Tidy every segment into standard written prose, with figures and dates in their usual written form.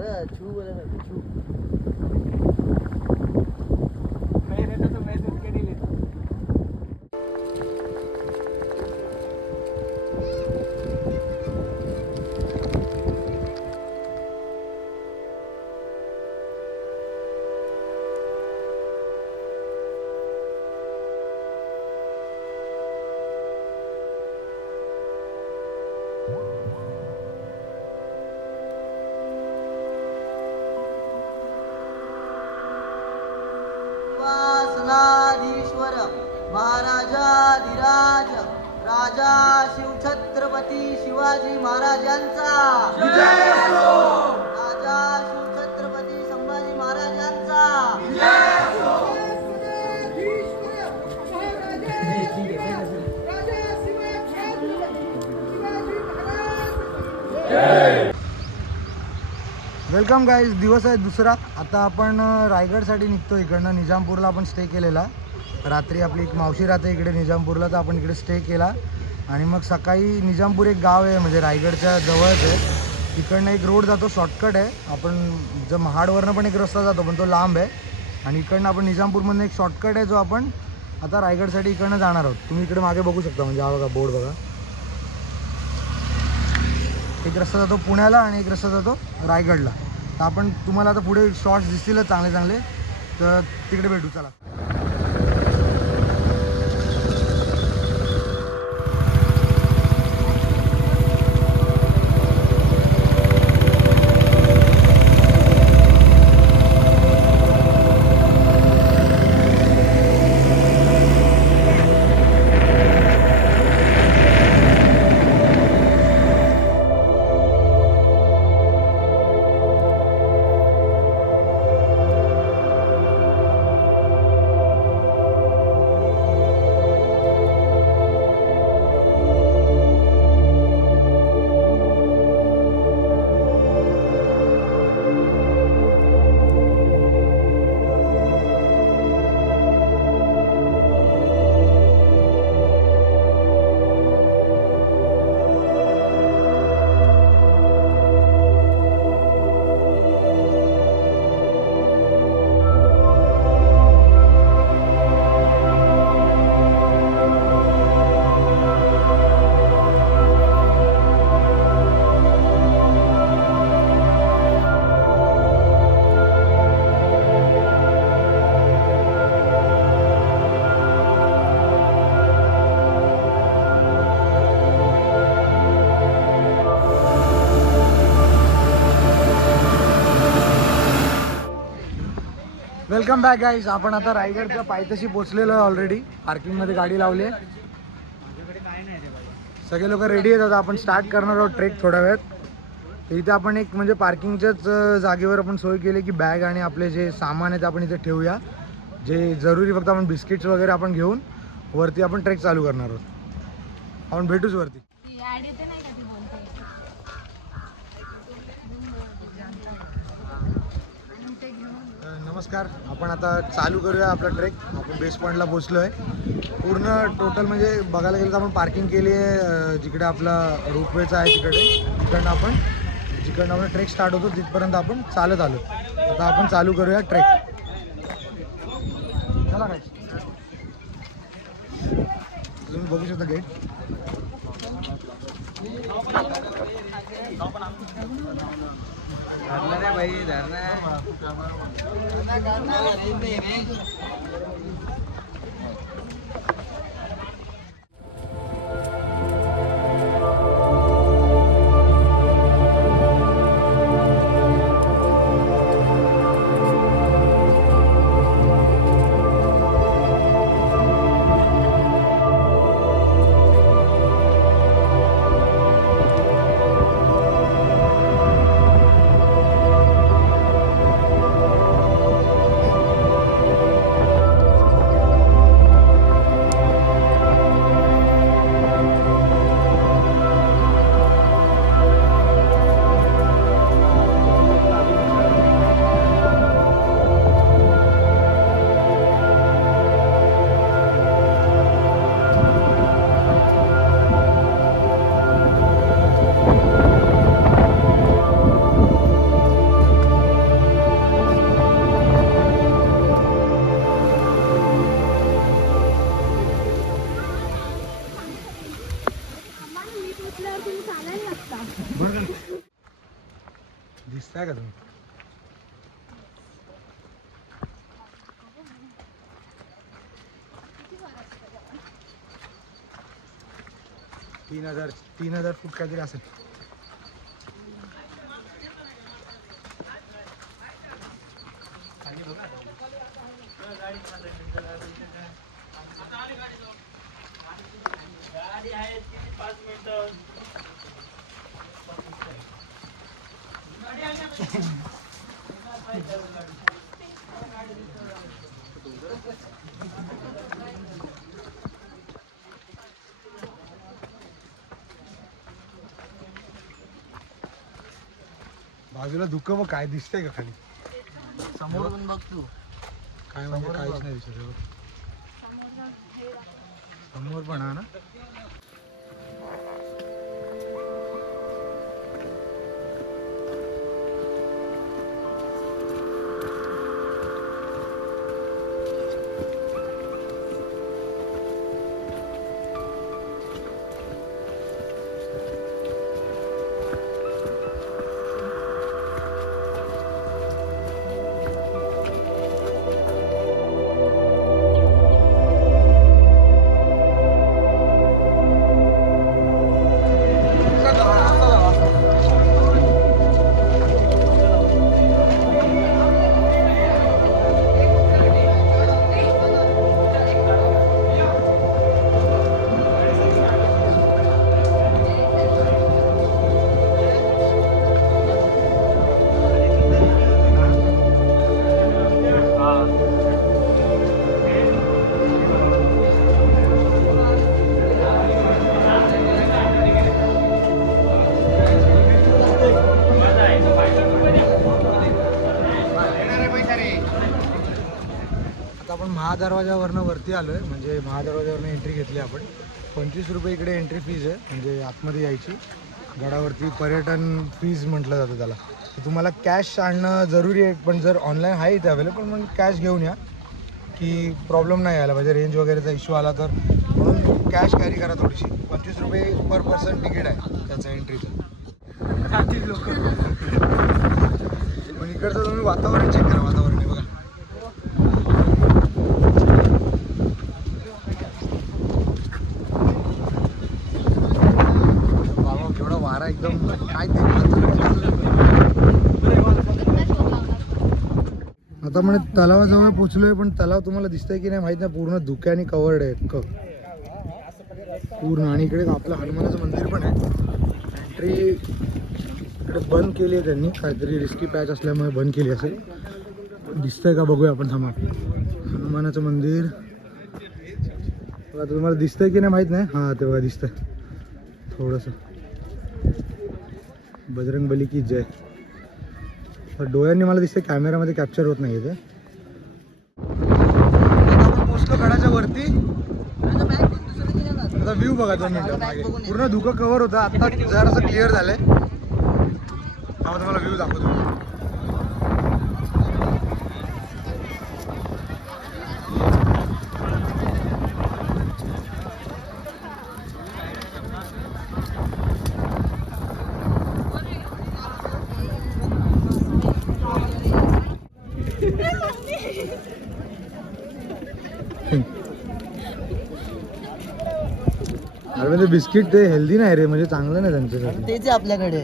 खरं छू बोला ना छू. वासनाधीश्वर महाराजाधिराज राजा शिवछत्रपती शिवाजी महाराजांचा राजा शिवछत्रपती संभाजी महाराजांचा वेलकम गाईज. दिवस आहे दुसरा. आता आपण रायगडसाठी निघतो. इकडनं निजामपूरला आपण स्टे केलेला. रात्री आपली एक मावशी राहते इकडे निजामपूरला, तर आपण इकडे स्टे केला आणि मग सकाळी निजामपूर एक गाव आहे म्हणजे रायगडच्या जवळच आहे. इकडनं एक रोड जातो, शॉर्टकट आहे. आपण जर महाडवरनं पण एक रस्ता जातो पण तो लांब आहे आणि इकडनं आपण निजामपूरमधनं एक शॉर्टकट आहे जो आपण आता रायगडसाठी इकडनं जाणार आहोत. तुम्ही इकडे मागे बघू शकता, म्हणजे हा बघा बोर्ड बघा. एक रस्ता जातो पुण्याला आणि एक रस्ता जातो रायगडला. तर आपण तुम्हाला आता पुढे शॉर्ट्स दिसतीलच चांगले चांगले, तर तिकडे भेटू. चला. Welcome back guys. आपण आता रायगडच्या पायथ्याशी पोहोचलेलो आहे ऑलरेडी. पार्किंगमध्ये गाडी लावली आहे. सगळे लोक रेडी आहेत. आता आपण स्टार्ट करणार आहोत ट्रेक थोड्या वेळात. तर इथे आपण एक म्हणजे पार्किंगच्याच जागेवर आपण सोय केली की बॅग आणि आपले जे सामान आहे ते आपण इथे ठेवूया. जे जरुरी फक्त आपण बिस्किट्स वगैरे आपण घेऊन वरती आपण ट्रेक चालू करणार आहोत. आपण भेटूच वरती. नमस्कार. आपण आता चालू करूया आपला ट्रेक. आपण बेस पॉईंटला पोहोचलो आहे. पूर्ण टोटल म्हणजे बघायला गेलं तर आपण पार्किंग केली आहे जिकडे आपला रोपवेचा आहे तिकडनं आपण ट्रेक स्टार्ट होतो तिथपर्यंत आपण चालत आलो. आता आपण चालू करूया ट्रेक. चला काय तुम्ही बघू शकता गेट. धरणार भाई धरणार. दिसताय का तुम्ही? तीन हजार फूट काहीतरी असेल. बाजूला धुकं मग काय दिसतंय का खाली? समोर पण बघ तू. काय म्हणजे काहीच नाही दिसत. समोर पण हा ना. आता आपण महादरवाजावरनं वरती आलो आहे. म्हणजे महादरवाजावरनं एंट्री घेतली आपण. 25 रुपये इकडे एंट्री फीज आहे, म्हणजे आतमध्ये यायची. गडावरती पर्यटन फीज म्हटलं जातं त्याला. तर तुम्हाला कॅश आणणं जरुरी आहे, पण जर ऑनलाईन आहे इथे अवेलेबल, मग कॅश घेऊन या की प्रॉब्लेम नाही आला पाहिजे. रेंज वगैरेचा इश्यू आला तर, म्हणून कॅश कॅरी करा थोडीशी. 25 रुपये पर पर्सन तिकीट आहे त्याचं एंट्रीचं. लोक पण इकडचं तुम्ही वातावरण चेक करा. वातावरण आहे बघा. एवढा वारा एकदम काय ते. आता म्हणे तलावाजवळ पोचलोय, पण तलाव तुम्हाला दिसतंय की नाही माहित नाही. पूर्ण धुक्याने कवर्ड आहे पूर्ण. आणि इकडे आपलं हनुमानाचं मंदिर पण आहे. एंट्री इकडे बंद केली आहे त्यांनी, काहीतरी रिस्की पॅच असल्यामुळे बंद केली असेल. दिसतंय का बघूया आपण. थांबा. हनुमानाचं मंदिर बघा. तुम्हाला दिसतंय की नाही माहित नाही. हां ते बघा दिसतंय थोडंसं. बजरंग बली की जय. डोळ्यांनी मला दिसतंय, कॅमेरामध्ये कॅप्चर होत नाही ते. आपण पोचलो गडाच्या वरती. आता व्ह्यू बघा 2 मिनिटं मागे. पूर्ण धुकं कव्हर होतं, आता जरासं क्लिअर झालंय. हा तुम्हाला व्ह्यू दाखवतो. अरे म्हणजे बिस्किट ते हेल्दी नाही रे, म्हणजे चांगलं नाही त्यांच्यासाठी. तेच आहे आपल्याकडे.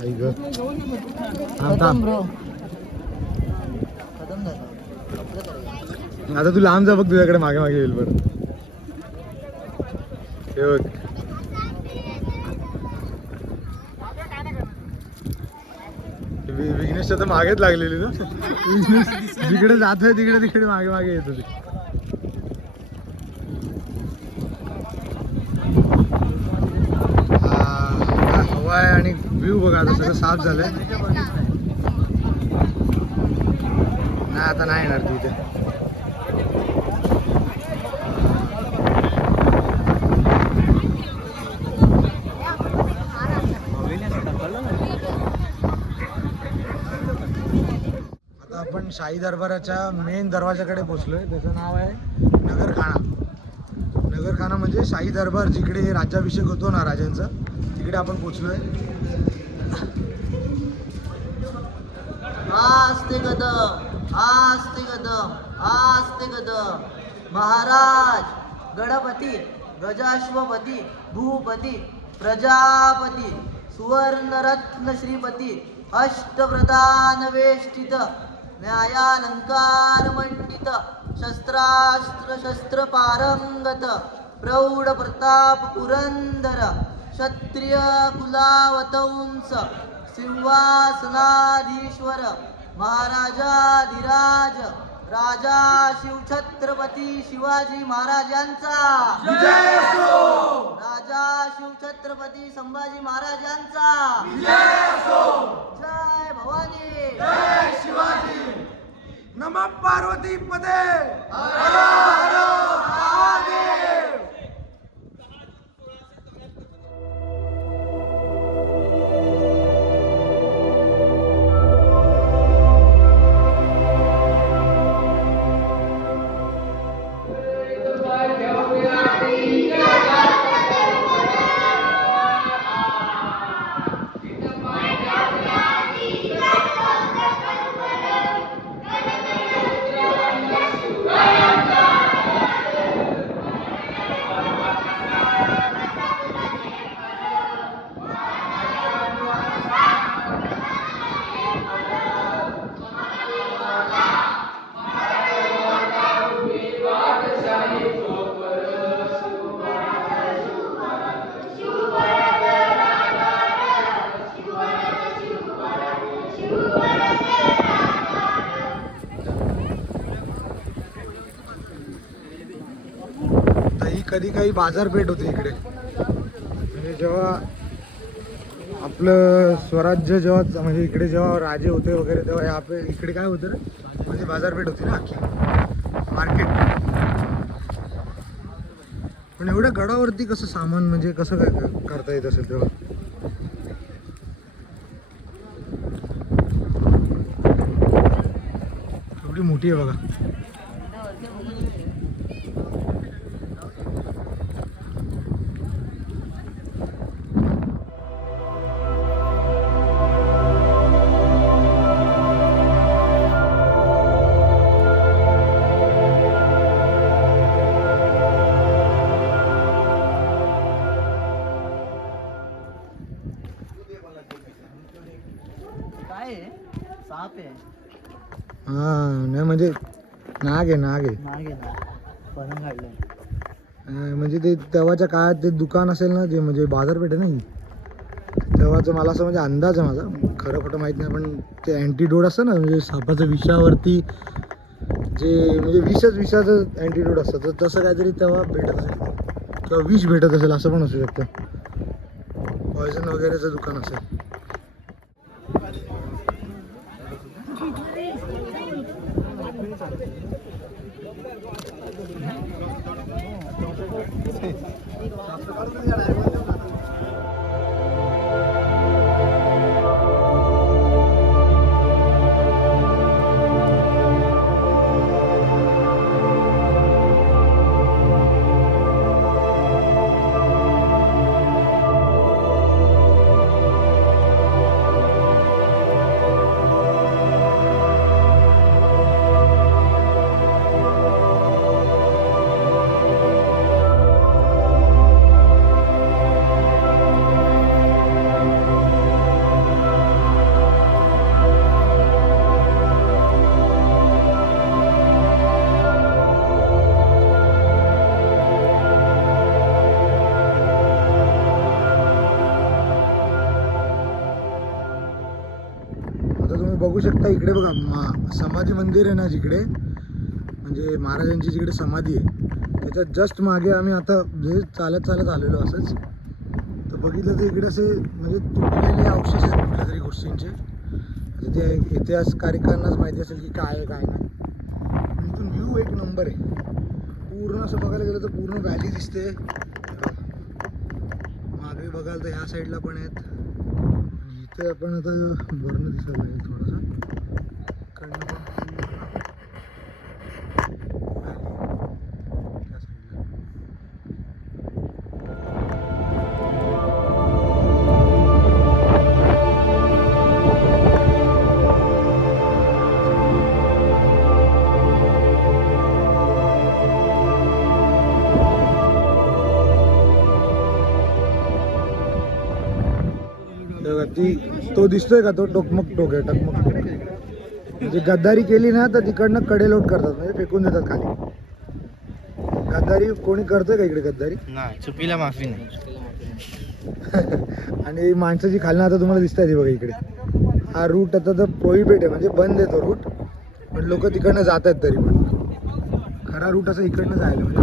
आई ग. खतम ब्रो. आता तू लांब जा बघ, तुझ्याकडे मागे मागे येईल बरं. हे बघ. विघ्नेशच्या तर मागेच लागलेली ना. जिकडे जातोय तिकडे तिकडे मागे मागे येत होती. हवा आहे आणि व्ह्यू बघा. आता सगळं साफ झालंय. नाही आता नाही येणार तू इथे. आता आपण शाही दरबाराच्या मेन दरवाजाकडे पोहोचलोय. त्याचं नाव आहे नगरखाना. लंगरखाना म्हणजे शाही दरबार, जिकडे राज्याभिषेक होतो ना राजांचा, तिकडे आपण पोचलोय. आस्ते कदम, आस्ते कदम, आस्ते कदम. महाराज गणपती, गजाश्वपती, भूपती, प्रजापती, सुवर्णरत्न श्रीपती, अष्टप्रधान वेष्टित, न्यायालंकार मंडित, शस्त्रास्त्र शस्त्र पारंगत, प्रौढ प्रताप पुरंदर, क्षत्रिय कुलावतंस, सिंहासनाधीश्वर, महाराजाधिराज, राजा शिवछत्रपती शिवाजी महाराजांचा विजय असो. राजा शिवछत्रपती संभाजी महाराजांचा विजय असो. जय भवानी, जय शिवाजी. नमः पार्वती पदे. हर हर महादेव. ही कधी काही बाजारपेठ होती इकडे, म्हणजे जेव्हा आपलं स्वराज्य जेव्हा म्हणजे इकडे जेव्हा राजे होते वगैरे तेव्हा या पे इकडे काय होतं रे, म्हणजे बाजारपेठ होती ना अख्खी, मार्केट. पण एवढ्या गडावरती कसं सामान म्हणजे कसं काय करता येत असेल तेव्हा. एवढी मोठी आहे बघा. काय आहे? साप आहे. हा नाही म्हणजे नाग आहे, नाग आहे. नाग आहे ना, पलंग काढलंय. म्हणजे ते तेव्हाच्या काळात ते दुकान असेल ना, ते म्हणजे बाजारपेठ आहे ना ही, तेव्हाचं मला असं म्हणजे अंदाज आहे माझा, खरं खोटं माहीत नाही. पण ते अँटीडोट असतं ना, म्हणजे सापाच्या विषावरती जे म्हणजे विषाचं अँटीडोट असतं, तर तसं काहीतरी तेव्हा भेटत असेल किंवा विष भेटत असेल, असं पण असू शकतं. पॉयझन वगैरेचं दुकान असेल. बघू शकता इकडे बघा, समाधी मंदिर आहे ना जिकडे, म्हणजे महाराजांची जिकडे समाधी आहे त्याच्यात जस्ट मागे आम्ही आता म्हणजे चालत चालत आलेलो असंच, तर बघितलं तर इकडे असे म्हणजे तुटलेले अवशेष आहेत कुठल्या तरी गोष्टींचे. आता ते इतिहासकारिकांनाच माहिती असेल की काय आहे काय नाही. इथून व्ह्यू एक नंबर आहे, पूर्ण असं बघायला गेलं तर पूर्ण व्हॅली दिसते. मागे बघाल तर ह्या साईडला पण आहेत, आणि इथे आपण आता वरनं दिसायला लागेल थोडंसं कडनं पण त्या साईडला. तेव्हा ती तो दिसतोय का तो टोकमक टोक आहे टकमक टोक म्हणजे गद्दारी केली ना तर तिकडनं कडेलोट करतात म्हणजे फेकून देतात खाली गद्दारी कोणी करतोय का इकडे गद्दारी नाही चुकीला माफी नाही आणि माणसं जी खालनं आता तुम्हाला दिसत आहे बघा इकडे हा रूट आता तर प्रोहिबिट आहे म्हणजे बंद आहे तो रूट पण लोक तिकडनं जात आहेत तरी पण खरा रूट असं इकडनं जायला म्हणजे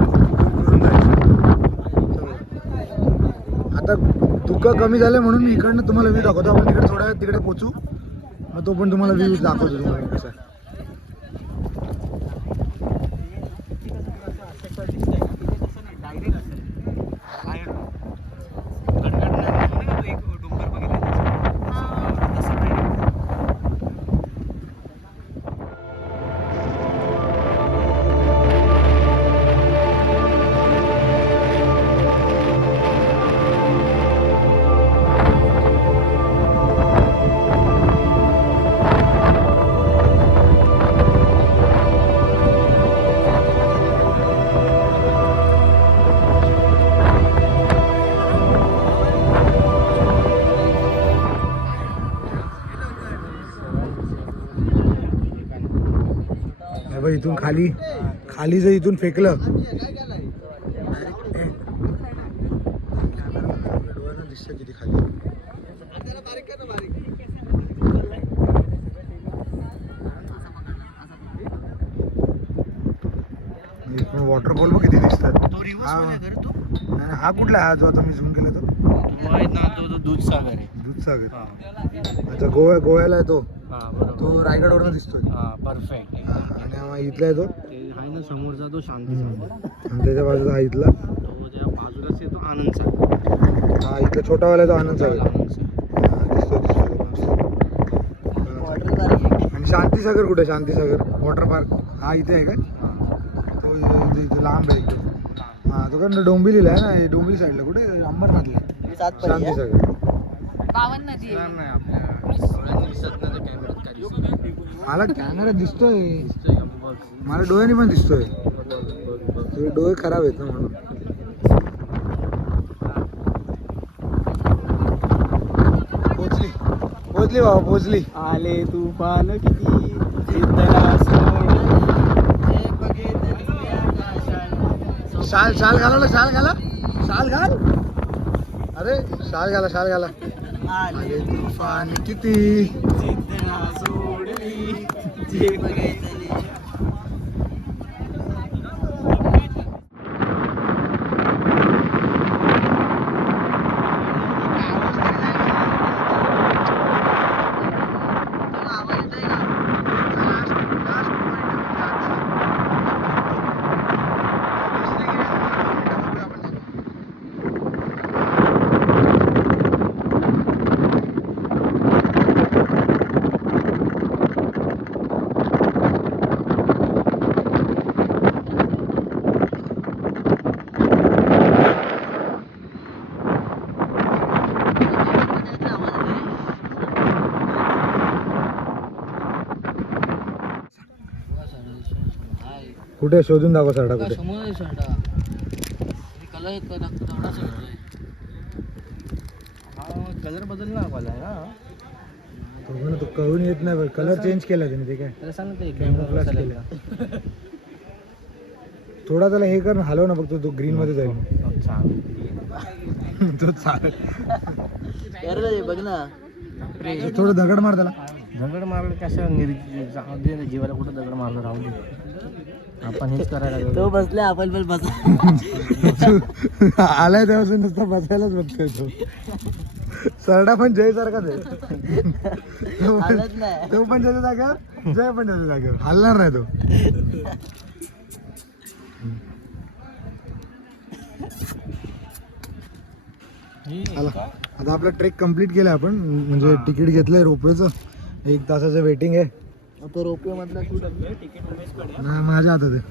करून जायचं आता धुकं कमी झालं म्हणून मी इकडनं तुम्हाला व्ह्यू दाखवतो आपण तिकडे थोड्या वेळ तिकडे पोचू मग तो पण तुम्हाला व्ह्यू दाखवतो तुम्हाला कसा इथून खाली खाली जर इथून फेकलं दिसतं किती खाली वॉटरफॉल बघ किती दिसतात हा कुठला हा जो आता मी झूम केला तो दूधसागर आहे दूधसागर अच्छा गोव्याला आहे तो रायगडवरून दिसतोय परफेक्ट आणि इथला आहे तो आहे ना समोरचा तो शांती आणि त्याच्या बाजूला हा इथला तो ज्या बाजूलाच येतो आनंद सागर हा इथला छोटावाला आहे तो आनंद सागर आणि शांतीसागर कुठे शांतीसागर वॉटर पार्क हा इथे आहे काय तो इथे लांब आहे हा तो का डोंबिवलीला आहे ना हे डोंबिवली साईडला कुठे अंबरनाथला शांतीसागर मला कॅमेरा दिसतोय मला डोळ्याने पण दिसतोय तुझे डोळे खराब आहेत ना म्हणून पोचली पोचली बाबा पोचली आले तुफान किती शाल शाल घाला ना शाल घाला शाल घाल अरे शाल घाला शाल घाला आले तुफान किती सोडली जे बघितली कुठे शोधून दाखव सरडा कुठे कलर बदलला वाला आहे ना तो कळून येत नाही कलर चेंज केला त्याने ते काय त्याला सांग ना ते कॅमोफ्लेज केला थोडा त्याला हे कर हलव ना फक्त तो ग्रीन मध्ये जाईल तो चालेल बघ ना थोडं दगड मार त्याला दगड मारलं कशा जीवाला कुठं दगड मारलं राहू दे आपण हेच करायला लागलो तो बसला आपण पण बस आलाय तेव्हा नुसता बसायलाच बघतोय तो सरडा पण जय सारखाच आहे तो पण त्याच्या जागेवर जय पण त्याच्या जागेवर हलणार नाही तो आता आपला ट्रेक कंप्लीट केला आपण म्हणजे तिकीट घेतलंय रोपवेचं 1 तासाचं वेटिंग आहे तो रोपवे मधला तिकीट नाही माझ्या हातात आहे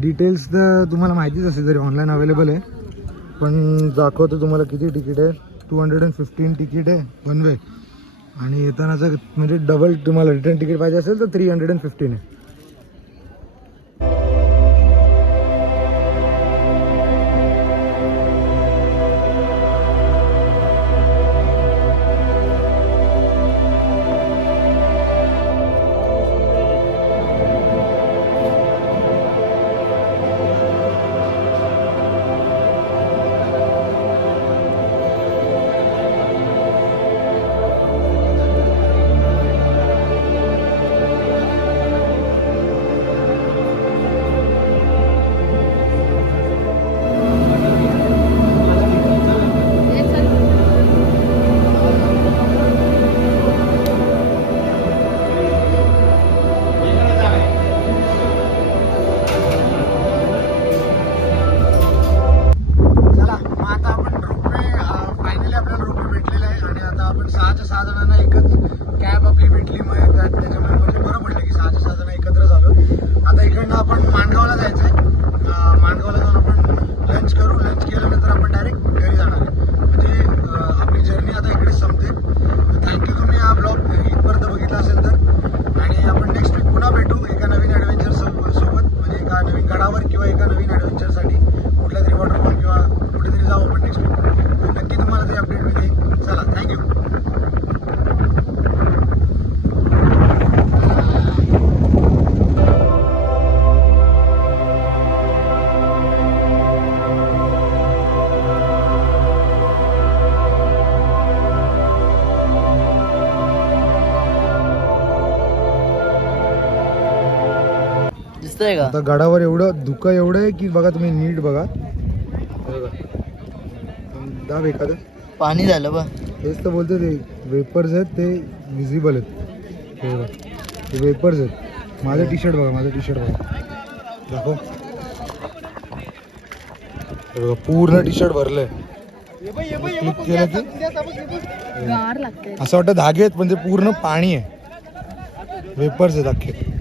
डिटेल्स तर तुम्हाला माहितीच असेल तरी ऑनलाईन अवेलेबल आहे पण दाखवतो तुम्हाला किती तिकीट आहे 215 तिकीट आहे वन वे आणि येतानाचं म्हणजे डबल तुम्हाला रिटर्न तिकीट पाहिजे असेल तर 315 आहे तुम्हाला तरी अपडेट मिळते. चला थँक्यू. दिसतंय का? आता गडावर एवढं धुकं एवढं आहे की बघा तुम्ही नीट बघा. हे बघा. दाब एखादं. पाणी झालं बा. तेच तर बोलतो ते वेपर्स आहेत ते विजिबल आहेत. हे बघा ते वेपर्स आहेत. माझं टी शर्ट बघा, माझं टी शर्ट बघा दाखव. हे बघा पूर्ण टी शर्ट भरलंय. क्लिक केलं की गार लागते. असं वाटतं धागे आहेत पण ते पूर्ण पाणी आहे. वेपर्स आहेत अख्खे.